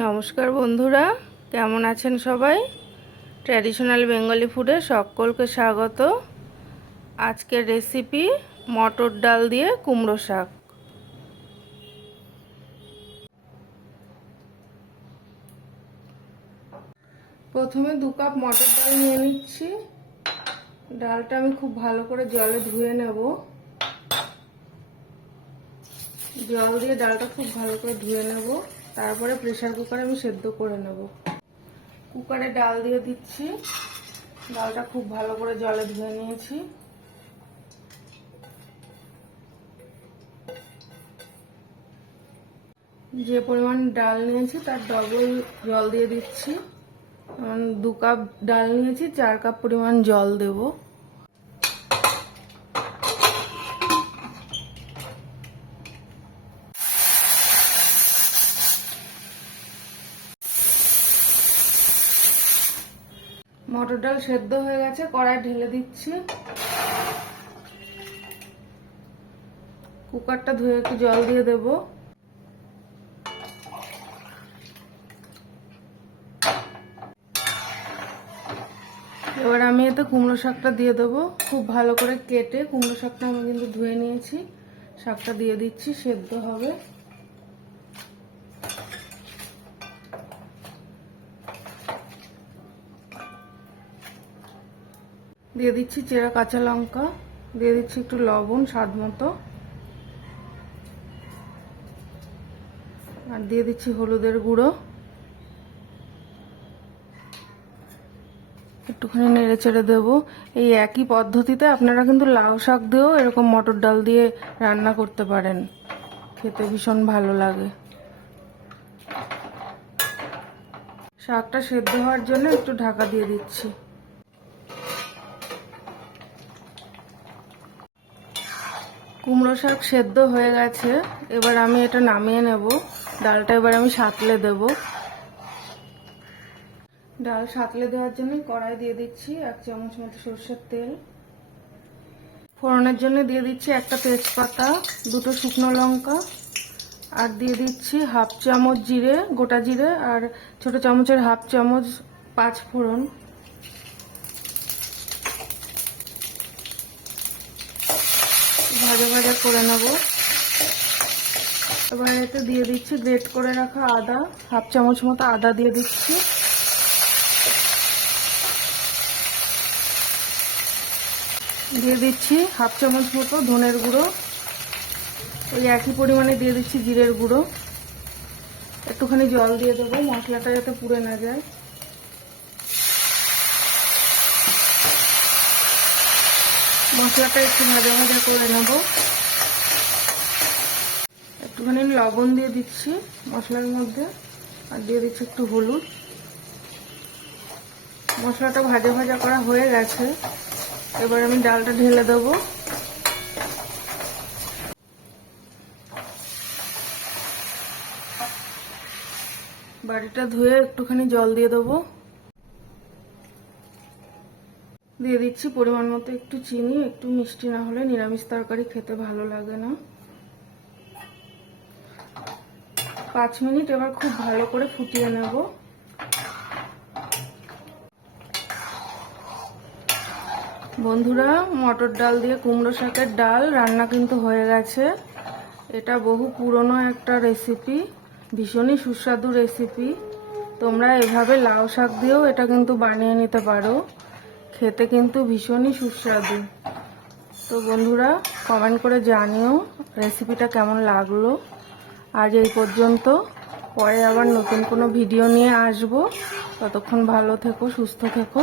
নমস্কার বন্ধুরা, কেমন আছেন সবাই? ট্র্যাডিশনাল বেঙ্গলি ফুডে সকলকে স্বাগত। আজকের রেসিপি মটর ডাল দিয়ে কুমড়ো শাক। প্রথমে 2 কাপ মটর ডাল নিয়ে নিচ্ছি। ডালটা আমি খুব ভালো করে জলে ধুয়ে নেব। জল দিয়ে ডালটা খুব ভালো করে ধুয়ে নেব, তারপরে প্রেসার কুকারে আমি সেদ্ধ করে নেব। কুকারে ডাল দিয়ে দিচ্ছি। ডালটা খুব ভালো করে জলে ধুয়ে নিয়েছি। যে পরিমাণ ডাল নিয়েছি তার ডবল জল দিয়ে দিচ্ছি। 2 কাপ ডাল নিয়েছি, 4 কাপ পরিমাণ জল দেব। মটর ডাল সেদ্ধ হয়ে গেছে, কড়াই ঢেলে দিচ্ছি। কুকারটা ধুয়ে একটু জল দিয়ে দেব। এবার আমি এতে কুমড়ো শাকটা দিয়ে দেবো। খুব ভালো করে কেটে কুমড়ো শাকটা আমি কিন্তু ধুয়ে নিয়েছি। শাকটা দিয়ে দিচ্ছি, সেদ্ধ হবে। দিয়ে দিচ্ছি চেরা কাঁচা লঙ্কা, দিয়ে দিচ্ছি একটু লবণ স্বাদ মতো, আর দিয়ে দিচ্ছি হলুদের গুঁড়ো। একটুখানি নেড়ে চেড়ে দেবো। এই একই পদ্ধতিতে আপনারা কিন্তু লাউ শাক দিয়েও এরকম মটর ডাল দিয়ে রান্না করতে পারেন, খেতে ভীষণ ভালো লাগে। শাকটা সেদ্ধ হওয়ার জন্য একটু ঢাকা দিয়ে দিচ্ছি। কুমড়ো শাক সেদ্ধ হয়ে গেছে, এবার আমি এটা নামিয়ে নেব। ডালটা এবার আমি সাঁতলে দেব। ডাল সাঁতলে দেওয়ার জন্য কড়াই দিয়ে দিচ্ছি 1 চামচ মতো সরষের তেল। ফোড়নের জন্য দিয়ে দিচ্ছি একটা তেজপাতা, 2টো শুকনো লঙ্কা, আর দিয়ে দিচ্ছি 1/2 চামচ জিরে, গোটা জিরে, আর ছোট চামচের 1/2 চামচ 5 ফোড়ন। ভাজা ভাজা করে নেব। এবার এতে দিয়ে দিচ্ছি গ্রেট করে রাখা আদা, 1/2 চামচ মতো আদা দিয়ে দিচ্ছি। দিয়ে দিচ্ছি 1/2 চামচ মতো ধনের গুঁড়ো। ওই একই পরিমাণে দিয়ে দিচ্ছি জিরের গুঁড়ো। একটুখানি জল দিয়ে দেবো, মশলাটা যাতে পুড়ে না যায়। মশলাটা একটু ভাজা ভাজা করে নেব। একটুখানি লবণ দিয়ে দিচ্ছি মশলার মধ্যে, আর দিয়ে দিচ্ছি একটু হলুদ। মশলাটা ভাজা ভাজা করা হয়ে গেছে, এবার আমি ডালটা ঢেলে দেবো। বাটিটা ধুয়ে একটুখানি জল দিয়ে দেবো। দিয়ে দিচ্ছি পরিমাণ মতো একটু চিনি। একটু মিষ্টি না হলে নিরামিষ তরকারি খেতে ভালো লাগে না। 5 মিনিট এবার খুব ভালো করে ফুটিয়ে নেব। বন্ধুরা, মটর ডাল দিয়ে কুমড়ো শাকের ডাল রান্না কিন্তু হয়ে গেছে। এটা বহু পুরনো একটা রেসিপি, ভীষণই সুস্বাদু রেসিপি। তোমরা এভাবে লাউ শাক দিয়েও এটা কিন্তু বানিয়ে নিতে পারো, খেতে কিন্তু ভীষণই সুস্বাদু। তো বন্ধুরা, কমেন্ট করে জানিও রেসিপিটা কেমন লাগলো। আজ এই পর্যন্ত, পরে আবার নতুন কোনো ভিডিও নিয়ে আসবো। ততক্ষণ ভালো থেকো, সুস্থ থেকো।